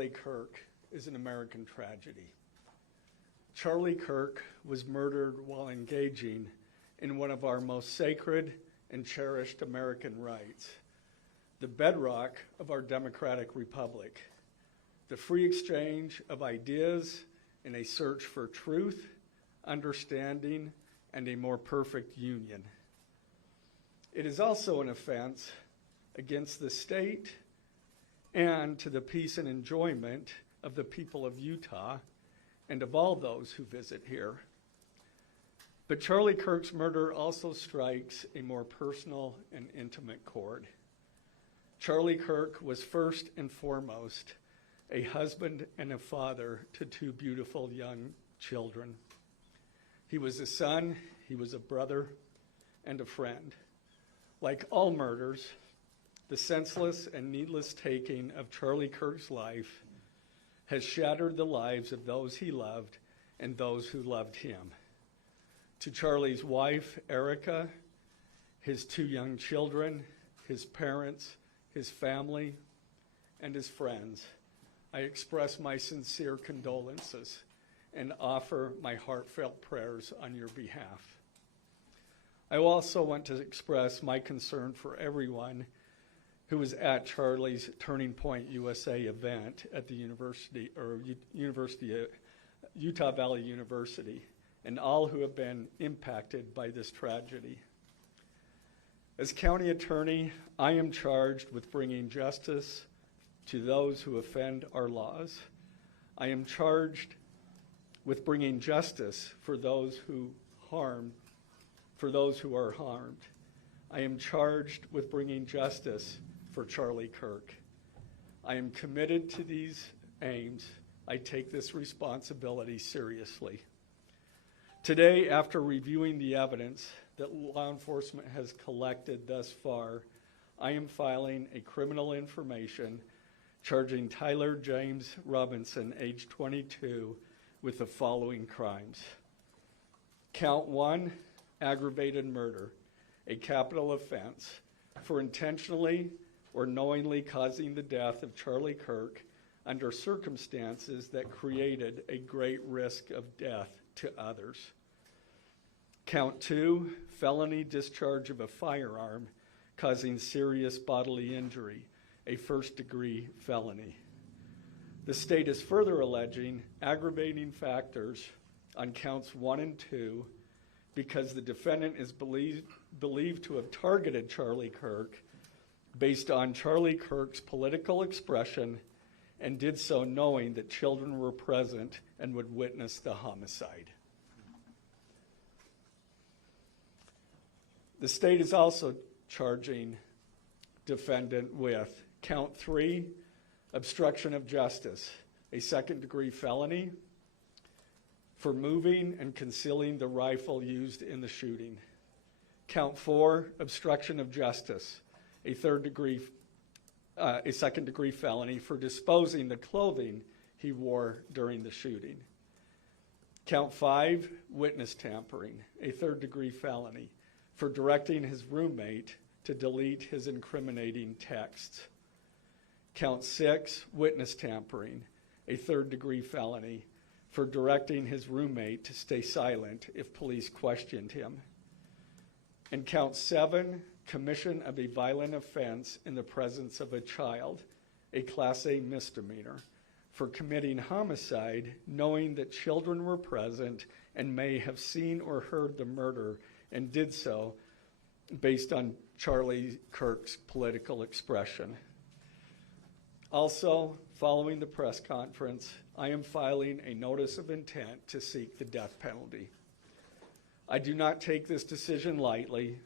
Charlie Kirk is an American tragedy. Charlie Kirk was murdered while engaging in one of our most sacred and cherished American rights, the bedrock of our democratic republic, the free exchange of ideas in a search for truth, understanding, and a more perfect union. It is also an offense against the state and to the peace and enjoyment of the people of Utah and of all those who visit here. But Charlie Kirk's murder also strikes a more personal and intimate chord. Charlie Kirk was first and foremost a husband and a father to two beautiful young children. He was a son, he was a brother, and a friend. Like all murders, the senseless and needless taking of Charlie Kirk's life has shattered the lives of those he loved and those who loved him. To Charlie's wife, Erica, his two young children, his parents, his family, and his friends, I express my sincere condolences and offer my heartfelt prayers on your behalf. I also want to express my concern for everyone who was at Charlie's Turning Point USA event at the Utah Valley University, and all who have been impacted by this tragedy. As county attorney, I am charged with bringing justice to those who offend our laws. I am charged with bringing justice for those who are harmed. I am charged with bringing justice for Charlie Kirk. I am committed to these aims. I take this responsibility seriously. Today, after reviewing the evidence that law enforcement has collected thus far, I am filing a criminal information charging Tyler James Robinson, age 22, with the following crimes. Count 1, aggravated murder, a capital offense, for intentionally or knowingly causing the death of Charlie Kirk under circumstances that created a great risk of death to others. Count 2, felony discharge of a firearm causing serious bodily injury, a first-degree felony. The state is further alleging aggravating factors on counts 1 and 2 because the defendant is believed to have targeted Charlie Kirk based on Charlie Kirk's political expression and did so knowing that children were present and would witness the homicide. The state is also charging defendant with count 3, obstruction of justice, a second-degree felony for moving and concealing the rifle used in the shooting. Count 4, obstruction of justice, a second-degree felony for disposing the clothing he wore during the shooting. Count 5, witness tampering, a third-degree felony for directing his roommate to delete his incriminating texts. Count 6, witness tampering, a third-degree felony for directing his roommate to stay silent if police questioned him. And count 7, commission of a violent offense in the presence of a child, a Class A misdemeanor, for committing homicide knowing that children were present and may have seen or heard the murder and did so based on Charlie Kirk's political expression. Also, following the press conference, I am filing a notice of intent to seek the death penalty. I do not take this decision lightly,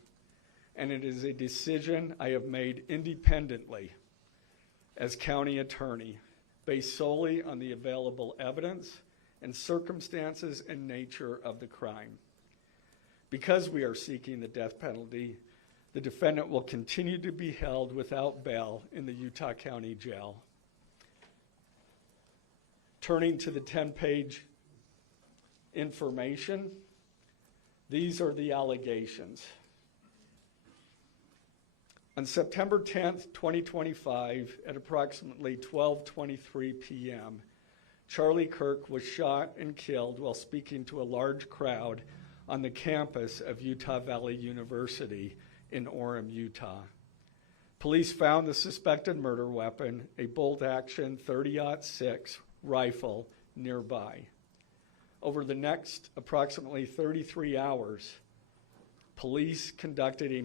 and it is a decision I have made independently as county attorney, based solely on the available evidence and circumstances and nature of the crime. Because we are seeking the death penalty, the defendant will continue to be held without bail in the Utah County Jail. Turning to the 10-page information, these are the allegations. On September 10th, 2025, at approximately 12:23 p.m., Charlie Kirk was shot and killed while speaking to a large crowd on the campus of Utah Valley University in Orem, Utah. Police found the suspected murder weapon, a bolt-action .30-06 rifle, nearby. Over the next approximately 33 hours, police conducted a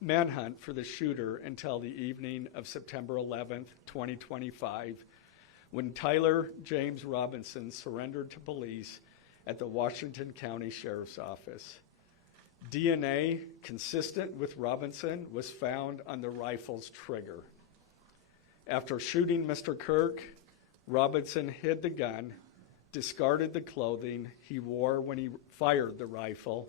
manhunt for the shooter until the evening of September 11th, 2025, when Tyler James Robinson surrendered to police at the Washington County Sheriff's Office. DNA consistent with Robinson was found on the rifle's trigger. After shooting Mr. Kirk, Robinson hid the gun, discarded the clothing he wore when he fired the rifle,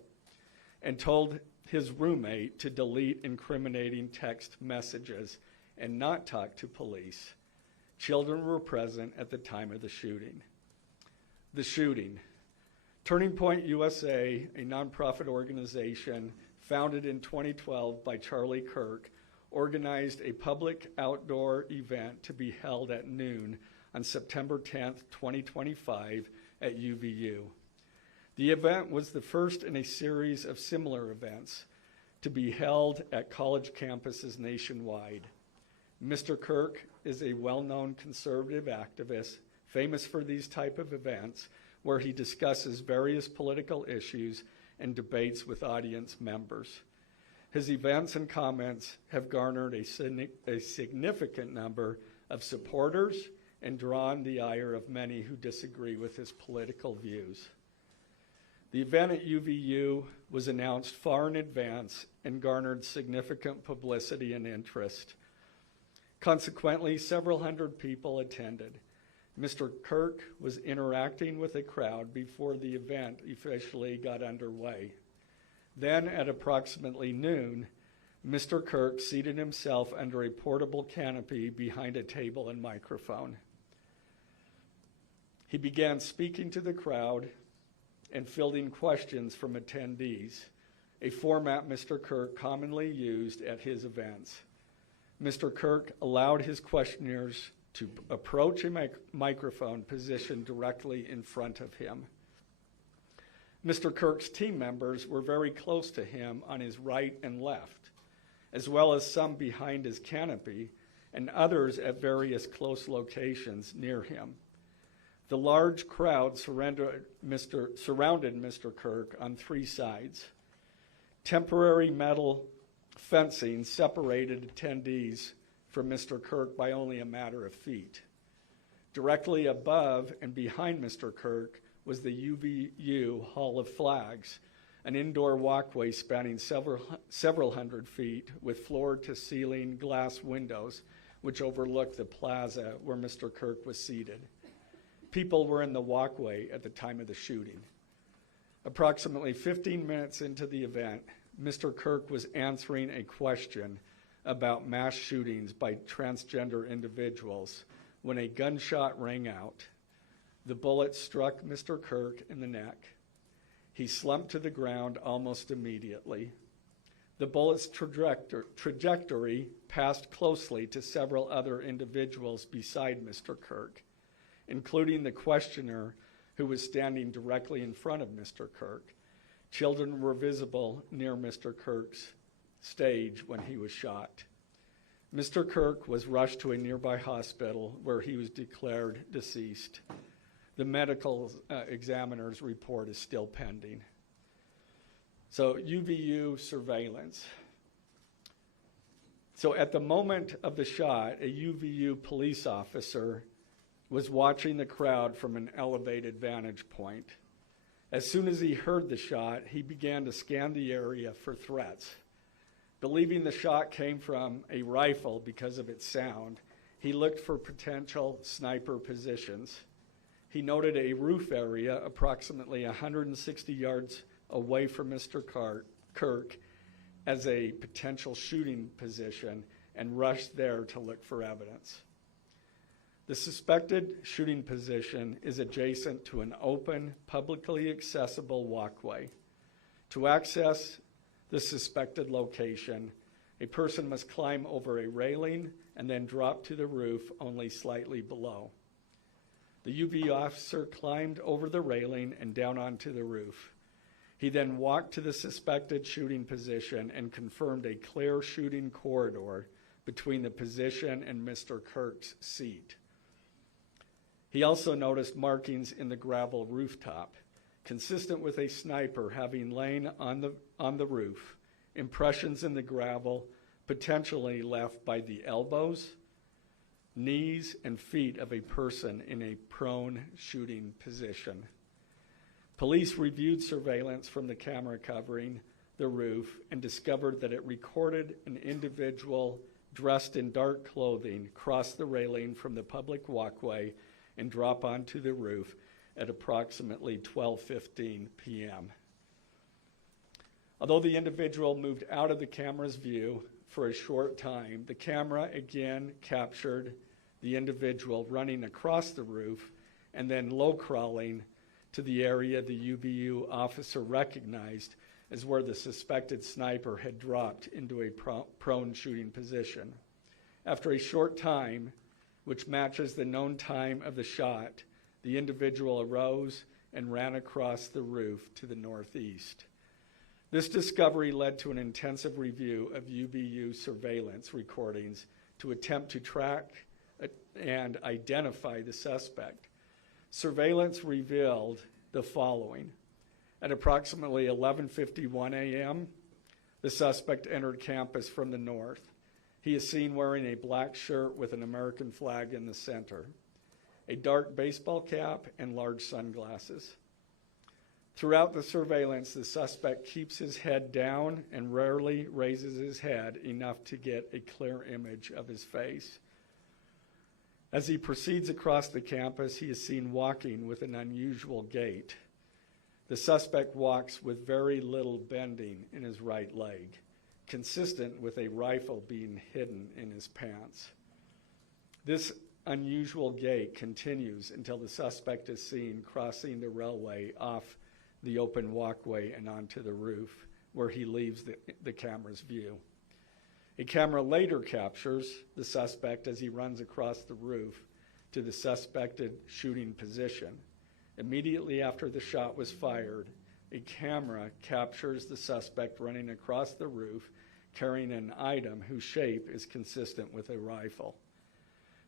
and told his roommate to delete incriminating text messages and not talk to police. Children were present at the time of the shooting. The shooting. Turning Point USA, a nonprofit organization founded in 2012 by Charlie Kirk, organized a public outdoor event to be held at noon on September 10th, 2025 at UVU. The event was the first in a series of similar events to be held at college campuses nationwide. Mr. Kirk is a well-known conservative activist, famous for these type of events, where he discusses various political issues and debates with audience members. His events and comments have garnered a significant number of supporters and drawn the ire of many who disagree with his political views. The event at UVU was announced far in advance and garnered significant publicity and interest. Consequently, several hundred people attended. Mr. Kirk was interacting with a crowd before the event officially got underway. Then, at approximately noon, Mr. Kirk seated himself under a portable canopy behind a table and microphone. He began speaking to the crowd and fielding questions from attendees, a format Mr. Kirk commonly used at his events. Mr. Kirk allowed his questioners to approach a microphone positioned directly in front of him. Mr. Kirk's team members were very close to him on his right and left, as well as some behind his canopy and others at various close locations near him. The large crowd surrounded Mr. Kirk on three sides. Temporary metal fencing separated attendees from Mr. Kirk by only a matter of feet. Directly above and behind Mr. Kirk was the UVU Hall of Flags, an indoor walkway spanning several hundred feet with floor-to-ceiling glass windows which overlooked the plaza where Mr. Kirk was seated. People were in the walkway at the time of the shooting. Approximately 15 minutes into the event, Mr. Kirk was answering a question about mass shootings by transgender individuals when a gunshot rang out. The bullet struck Mr. Kirk in the neck. He slumped to the ground almost immediately. The bullet's trajectory passed closely to several other individuals beside Mr. Kirk, including the questioner who was standing directly in front of Mr. Kirk. Children were visible near Mr. Kirk's stage when he was shot. Mr. Kirk was rushed to a nearby hospital where he was declared deceased. The medical examiner's report is still pending. So UVU surveillance. So at the moment of the shot, a UVU police officer was watching the crowd from an elevated vantage point. As soon as he heard the shot, he began to scan the area for threats. Believing the shot came from a rifle because of its sound, he looked for potential sniper positions. He noted a roof area approximately 160 yards away from Mr. Kirk as a potential shooting position and rushed there to look for evidence. The suspected shooting position is adjacent to an open, publicly accessible walkway. To access the suspected location, A person must climb over a railing and then drop to the roof only slightly below. The UV officer climbed over the railing and down onto the roof. He then walked to the suspected shooting position and confirmed a clear shooting corridor between the position and Mr. Kirk's seat. He also noticed markings in the gravel rooftop, consistent with a sniper having lain on the roof, impressions in the gravel potentially left by the elbows, knees, and feet of a person in a prone shooting position. Police reviewed surveillance from the camera covering the roof and discovered that it recorded an individual dressed in dark clothing cross the railing from the public walkway and drop onto the roof at approximately 12:15 p.m. Although the individual moved out of the camera's view for a short time, the camera again captured the individual running across the roof and then low crawling to the area the UVU officer recognized as where the suspected sniper had dropped into a prone shooting position. After a short time, which matches the known time of the shot, the individual arose and ran across the roof to the northeast. This discovery led to an intensive review of UVU surveillance recordings to attempt to track and identify the suspect. Surveillance revealed the following. At approximately 11:51 a.m., the suspect entered campus from the north. He is seen wearing a black shirt with an American flag in the center, a dark baseball cap, and large sunglasses. Throughout the surveillance, the suspect keeps his head down and rarely raises his head enough to get a clear image of his face. As he proceeds across the campus, he is seen walking with an unusual gait. The suspect walks with very little bending in his right leg, consistent with a rifle being hidden in his pants. This unusual gait continues until the suspect is seen crossing the railway off the open walkway and onto the roof, where he leaves the camera's view. A camera later captures the suspect as he runs across the roof to the suspected shooting position. Immediately after the shot was fired, a camera captures the suspect running across the roof carrying an item whose shape is consistent with a rifle.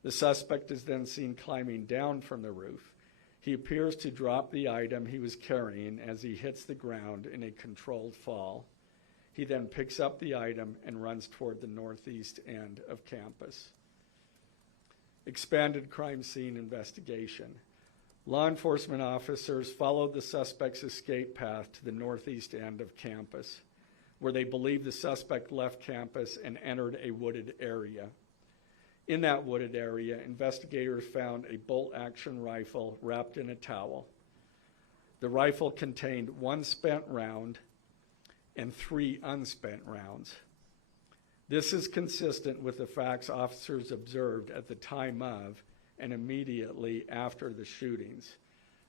The suspect is then seen climbing down from the roof. He appears to drop the item he was carrying as he hits the ground in a controlled fall. He then picks up the item and runs toward the northeast end of campus. Expanded crime scene investigation. Law enforcement officers followed the suspect's escape path to the northeast end of campus, where they believe the suspect left campus and entered a wooded area. In that wooded area, investigators found a bolt-action rifle wrapped in a towel. The rifle contained 1 spent round and 3 unspent rounds. This is consistent with the facts officers observed at the time of and immediately after the shootings.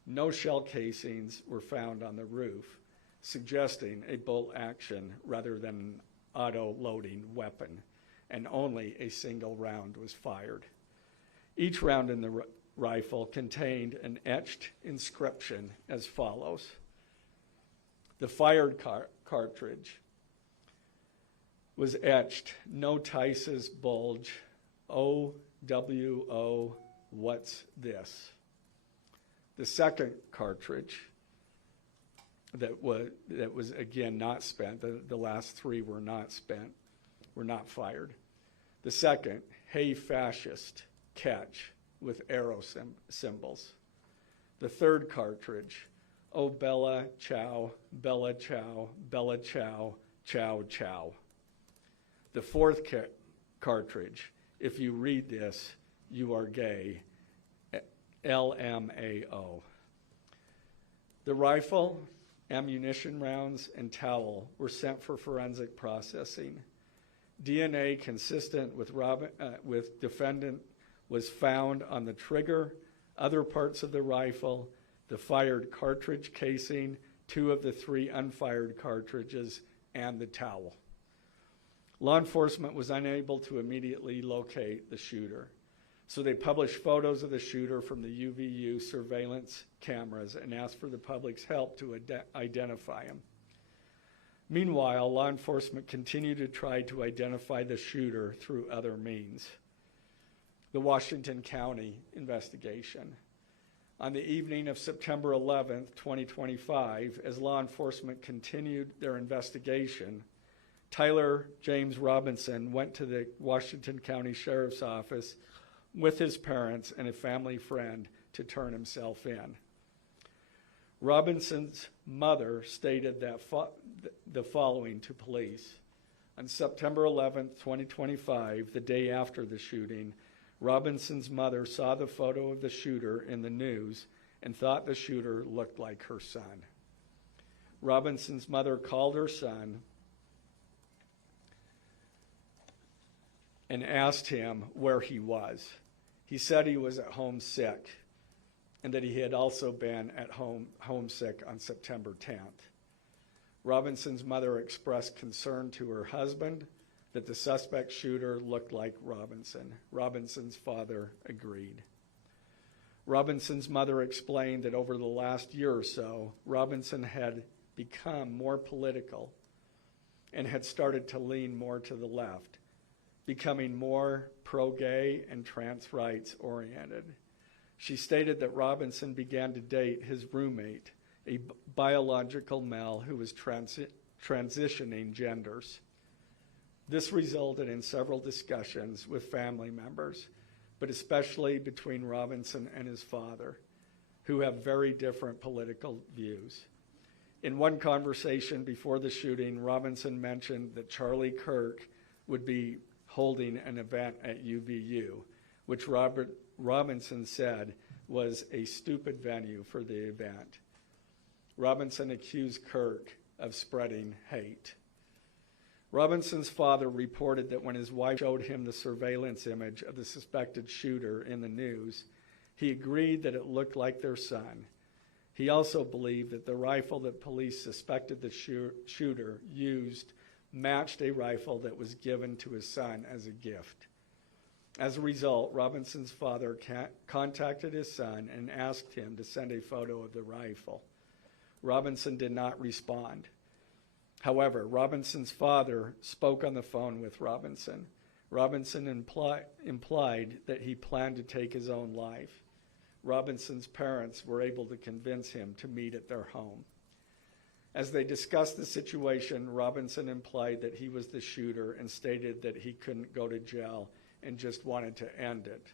No shell casings were found on the roof, suggesting a bolt-action rather than an auto-loading weapon, and only a single round was fired. Each round in the rifle contained an etched inscription as follows. The fired cartridge was etched, "No Tice's bulge, OWO, what's this?" The second cartridge that was again not spent, the last 3 were not spent, were not fired. The second, "Hey fascist, catch," with arrow symbols. The third cartridge, "Oh Bella Chow, Bella Chow, Bella Chow, Chow Chow." The fourth cartridge, "If you read this, you are gay," LMAO. The rifle, ammunition rounds, and towel were sent for forensic processing. DNA consistent with defendant was found on the trigger, other parts of the rifle, the fired cartridge casing, 2 of the 3 unfired cartridges, and the towel. Law enforcement was unable to immediately locate the shooter, so they published photos of the shooter from the UVU surveillance cameras and asked for the public's help to identify him. Meanwhile, law enforcement continued to try to identify the shooter through other means. The Washington County investigation. On the evening of September 11th, 2025, as law enforcement continued their investigation, Tyler James Robinson went to the Washington County Sheriff's Office with his parents and a family friend to turn himself in. Robinson's mother stated that the following to police. On September 11th, 2025, the day after the shooting, Robinson's mother saw the photo of the shooter in the news and thought the shooter looked like her son. Robinson's mother called her son and asked him where he was. He said he was at home sick and that he had also been at home homesick on September 10th. Robinson's mother expressed concern to her husband that the suspect shooter looked like Robinson. Robinson's father agreed. Robinson's mother explained that over the last year or so, Robinson had become more political and had started to lean more to the left, becoming more pro-gay and trans rights oriented. She stated that Robinson began to date his roommate, a biological male who was transitioning genders. This resulted in several discussions with family members, but especially between Robinson and his father, who have very different political views. In one conversation before the shooting, Robinson mentioned that Charlie Kirk would be holding an event at UVU, which Robinson said was a stupid venue for the event. Robinson accused Kirk of spreading hate. Robinson's father reported that when his wife showed him the surveillance image of the suspected shooter in the news, he agreed that it looked like their son. He also believed that the rifle that police suspected the shooter used matched a rifle that was given to his son as a gift. As a result, Robinson's father contacted his son and asked him to send a photo of the rifle. Robinson did not respond. However, Robinson's father spoke on the phone with Robinson. Robinson implied that he planned to take his own life. Robinson's parents were able to convince him to meet at their home. As they discussed the situation, Robinson implied that he was the shooter and stated that he couldn't go to jail and just wanted to end it.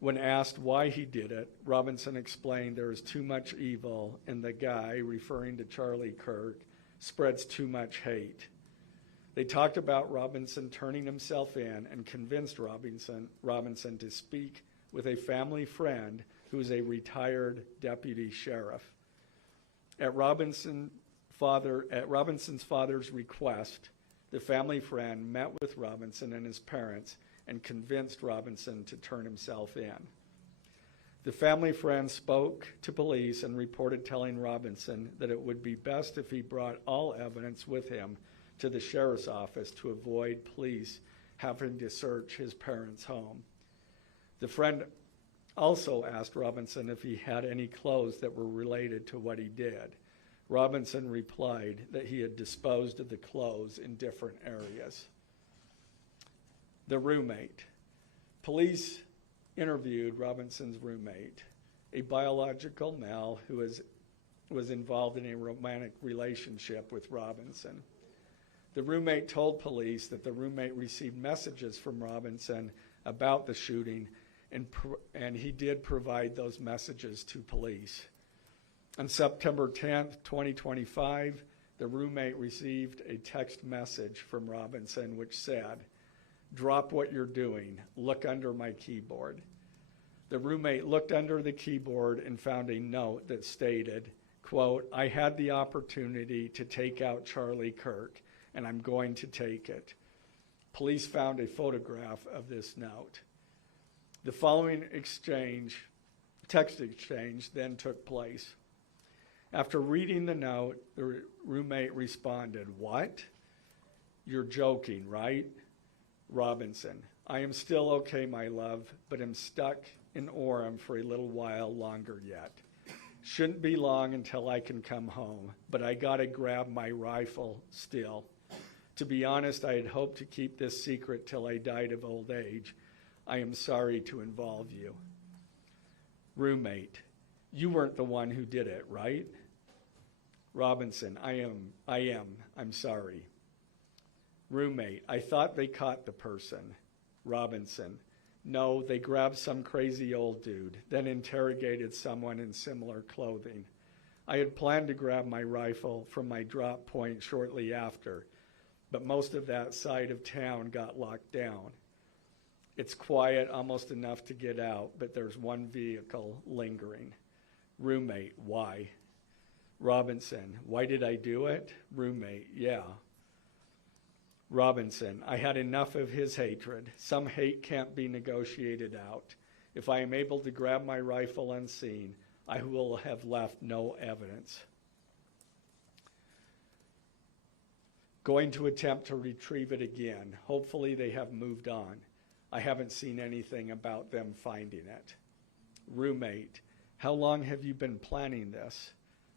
When asked why he did it, Robinson explained there is too much evil and the guy, referring to Charlie Kirk, spreads too much hate. They talked about Robinson turning himself in and convinced Robinson to speak with a family friend who is a retired deputy sheriff. At Robinson's father's request, the family friend met with Robinson and his parents and convinced Robinson to turn himself in. The family friend spoke to police and reported telling Robinson that it would be best if he brought all evidence with him to the sheriff's office to avoid police having to search his parents' home. The friend also asked Robinson if he had any clothes that were related to what he did. Robinson replied that he had disposed of the clothes in different areas. The roommate. Police interviewed Robinson's roommate, a biological male who was involved in a romantic relationship with Robinson. The roommate told police that the roommate received messages from Robinson about the shooting, and he did provide those messages to police. On September 10th, 2025, the roommate received a text message from Robinson which said, "Drop what you're doing. Look under my keyboard." The roommate looked under the keyboard and found a note that stated, quote, "I had the opportunity to take out Charlie Kirk, and I'm going to take it." Police found a photograph of this note. The following text exchange, then took place. After reading the note, the roommate responded, "What? You're joking, right? Robinson, I am still okay, my love, but am stuck in Orem for a little while longer yet. Shouldn't be long until I can come home, but I gotta grab my rifle still. To be honest, I had hoped to keep this secret till I died of old age. I am sorry to involve you. Roommate, you weren't the one who did it, right? Robinson, I am. I'm sorry. Roommate, I thought they caught the person. Robinson, no, they grabbed some crazy old dude, then interrogated someone in similar clothing. I had planned to grab my rifle from my drop point shortly after, but most of that side of town got locked down. It's quiet, almost enough to get out, but there's one vehicle lingering. Roommate, why? Robinson, why did I do it? Roommate, yeah. Robinson, I had enough of his hatred. Some hate can't be negotiated out. If I am able to grab my rifle unseen, I will have left no evidence. Going to attempt to retrieve it again. Hopefully they have moved on. I haven't seen anything about them finding it. Roommate, how long have you been planning this?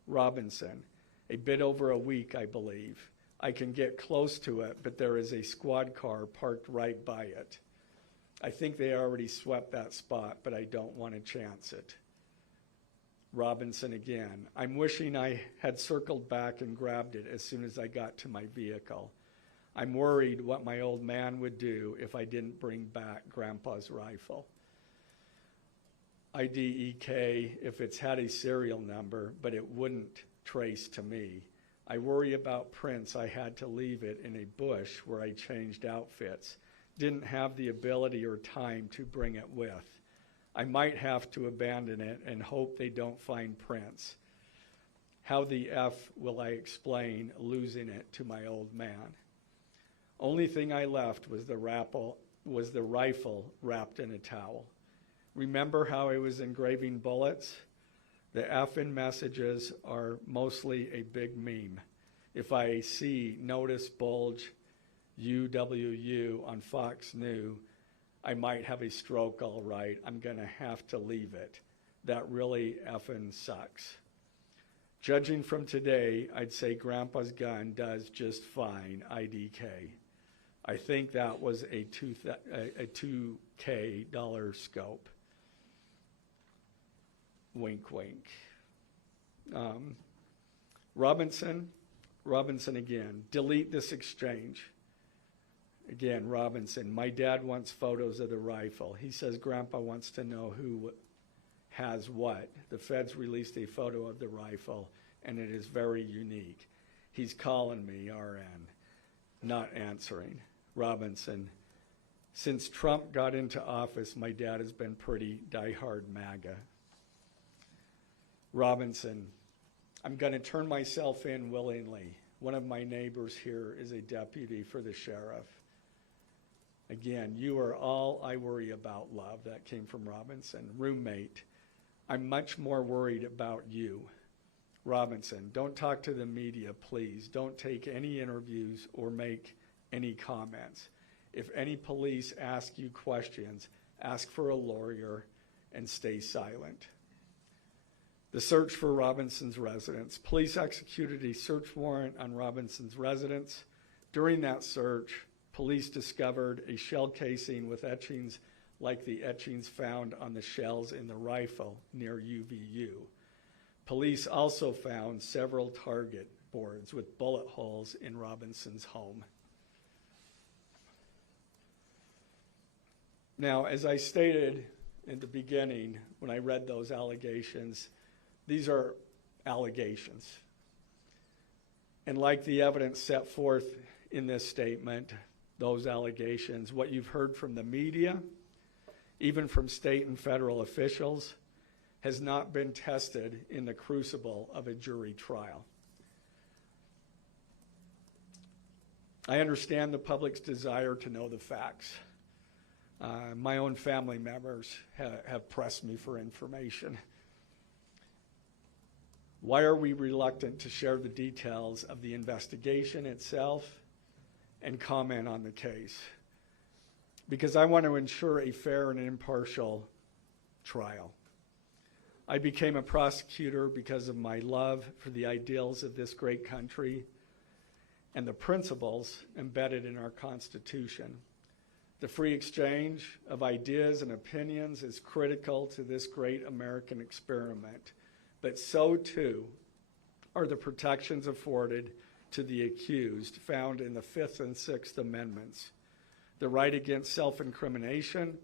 Robinson, a bit over a week, I believe. I can get close to it, but there is a squad car parked right by it. I think they already swept that spot, but I don't want to chance it. Robinson again, I'm wishing I had circled back and grabbed it as soon as I got to my vehicle. I'm worried what my old man would do if I didn't bring back Grandpa's rifle. IDEK if it's had a serial number, but it wouldn't trace to me. I worry about prints. I had to leave it in a bush where I changed outfits. Didn't have the ability or time to bring it with. I might have to abandon it and hope they don't find prints. How the F will I explain losing it to my old man? Only thing I left was the rifle wrapped in a towel. Remember how I was engraving bullets? The F in messages are mostly a big meme. If I see notice bulge UWU on Fox News, I might have a stroke all right. I'm gonna have to leave it. That really effing sucks. Judging from today, I'd say Grandpa's gun does just fine, IDK. I think that was a $2K scope. Wink, wink. Robinson again, delete this exchange. Again, Robinson, my dad wants photos of the rifle. He says Grandpa wants to know who has what. The feds released a photo of the rifle, and it is very unique. He's calling me, RN, not answering. Robinson, since Trump got into office, my dad has been pretty diehard MAGA. Robinson, I'm going to turn myself in willingly. One of my neighbors here is a deputy for the sheriff. Again, you are all I worry about, love. That came from Robinson. Roommate, I'm much more worried about you. Robinson, don't talk to the media, please. Don't take any interviews or make any comments. If any police ask you questions, ask for a lawyer and stay silent. The search for Robinson's residence. Police executed a search warrant on Robinson's residence. During that search, police discovered a shell casing with etchings like the etchings found on the shells in the rifle near UVU. Police also found several target boards with bullet holes in Robinson's home. Now, as I stated in the beginning when I read those allegations, these are allegations. And like the evidence set forth in this statement, those allegations, what you've heard from the media, even from state and federal officials, has not been tested in the crucible of a jury trial. I understand the public's desire to know the facts. My own family members have pressed me for information. Why are we reluctant to share the details of the investigation itself and comment on the case, because I want to ensure a fair and impartial trial. I became a prosecutor because of my love for the ideals of this great country and the principles embedded in our Constitution. The free exchange of ideas and opinions is critical to this great American experiment, but so too are the protections afforded to the accused found in the Fifth and Sixth Amendments: the right against self-incrimination,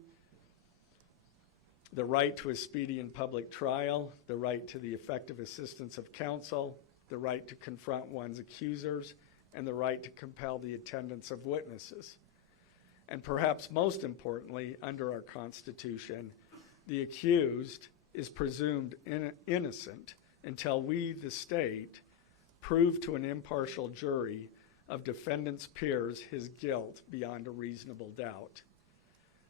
the right to a speedy and public trial, the right to the effective assistance of counsel, the right to confront one's accusers, and the right to compel the attendance of witnesses. And perhaps most importantly, under our Constitution, the accused is presumed innocent until we, the state, prove to an impartial jury of defendant's peers his guilt beyond a reasonable doubt.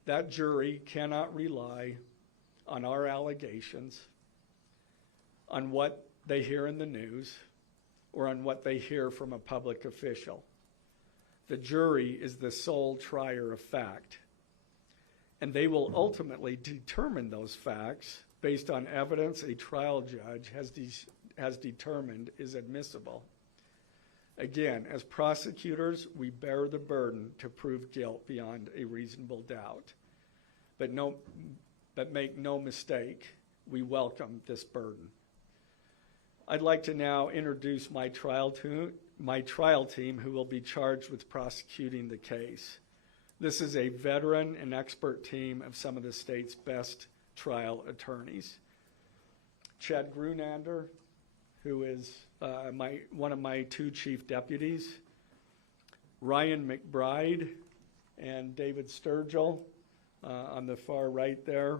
That jury cannot rely on our allegations, on what they hear in the news, or on what they hear from a public official. The jury is the sole trier of fact, and they will ultimately determine those facts based on evidence a trial judge has determined is admissible. Again, as prosecutors, we bear the burden to prove guilt beyond a reasonable doubt. But make no mistake, we welcome this burden. I'd like to now introduce my trial team who will be charged with prosecuting the case. This is a veteran and expert team of some of the state's best trial attorneys. Chad Grunander, who is one of my two chief deputies, Ryan McBride and David Sturgill on the far right there.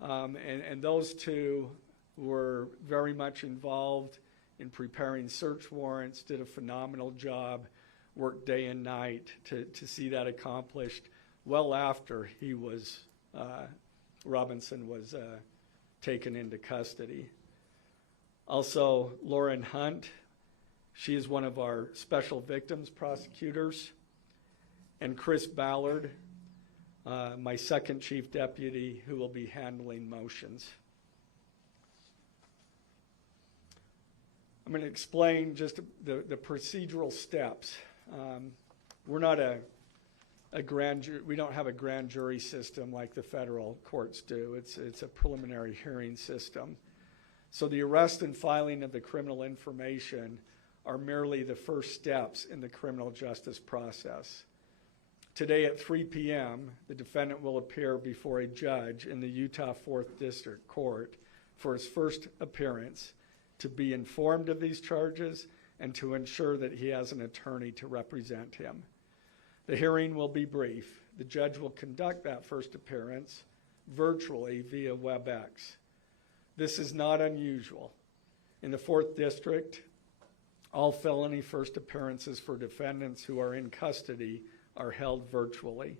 And those two were very much involved in preparing search warrants, did a phenomenal job, worked day and night to see that accomplished well after Robinson was taken into custody. Also, Lauren Hunt, she is one of our special victims prosecutors, and Chris Ballard, my second chief deputy, who will be handling motions. I'm going to explain just the procedural steps. We're not a grand jury. We don't have a grand jury system like the federal courts do. It's a preliminary hearing system. So the arrest and filing of the criminal information are merely the first steps in the criminal justice process. Today at 3 p.m., the defendant will appear before a judge in the Utah 4th District Court for his first appearance to be informed of these charges and to ensure that he has an attorney to represent him. The hearing will be brief. The judge will conduct that first appearance virtually via WebEx. This is not unusual. In the 4th District, all felony first appearances for defendants who are in custody are held virtually.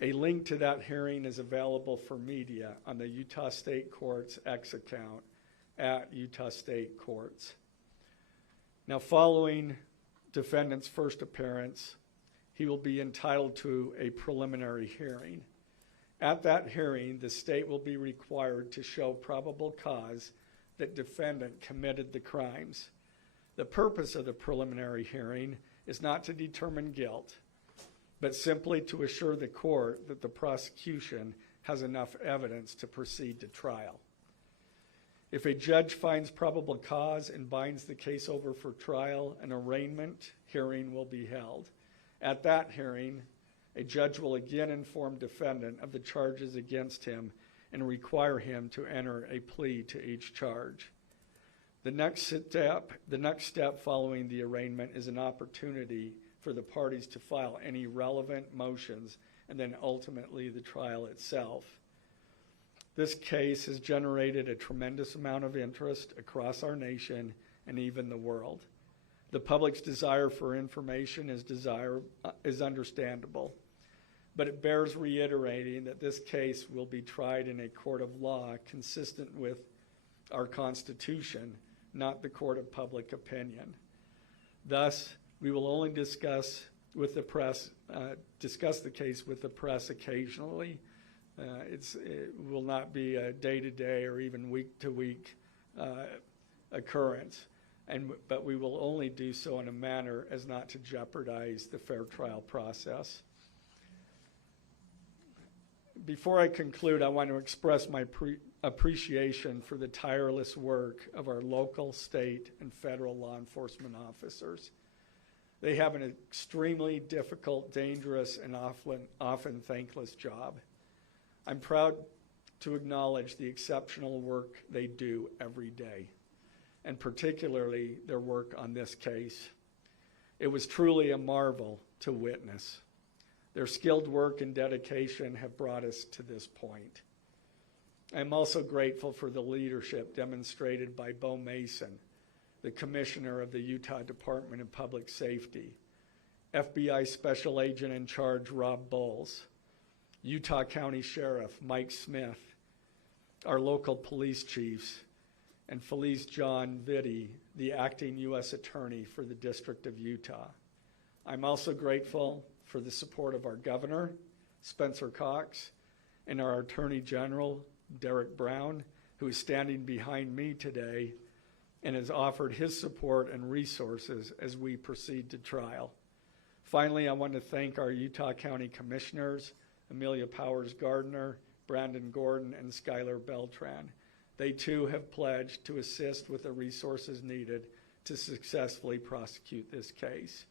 A link to that hearing is available for media on the Utah State Court's X account at Utah State Courts. Now, following defendant's first appearance, he will be entitled to a preliminary hearing. At that hearing, the state will be required to show probable cause that defendant committed the crimes. The purpose of the preliminary hearing is not to determine guilt, but simply to assure the court that the prosecution has enough evidence to proceed to trial. If a judge finds probable cause and binds the case over for trial, an arraignment hearing will be held. At that hearing, a judge will again inform defendant of the charges against him and require him to enter a plea to each charge. The next step following the arraignment is an opportunity for the parties to file any relevant motions and then ultimately the trial itself. This case has generated a tremendous amount of interest across our nation and even the world. The public's desire for information is understandable, but it bears reiterating that this case will be tried in a court of law consistent with our Constitution, not the court of public opinion. Thus, we will only discuss with the press, discuss the case with the press occasionally. It will not be a day-to-day or even week-to-week occurrence, but we will only do so in a manner as not to jeopardize the fair trial process. Before I conclude, I want to express my appreciation for the tireless work of our local, state, and federal law enforcement officers. They have an extremely difficult, dangerous, and often thankless job. I'm proud to acknowledge the exceptional work they do every day, and particularly their work on this case. It was truly a marvel to witness. Their skilled work and dedication have brought us to this point. I'm also grateful for the leadership demonstrated by Bo Mason, the Commissioner of the Utah Department of Public Safety, FBI Special Agent in Charge Rob Bowles, Utah County Sheriff Mike Smith, our local police chiefs, and Felice John Vitti, the acting U.S. Attorney for the District of Utah. I'm also grateful for the support of our Governor, Spencer Cox, and our Attorney General, Derek Brown, who is standing behind me today and has offered his support and resources as we proceed to trial. Finally, I want to thank our Utah County Commissioners, Amelia Powers Gardner, Brandon Gordon, and Skylar Beltran. They too have pledged to assist with the resources needed to successfully prosecute this case.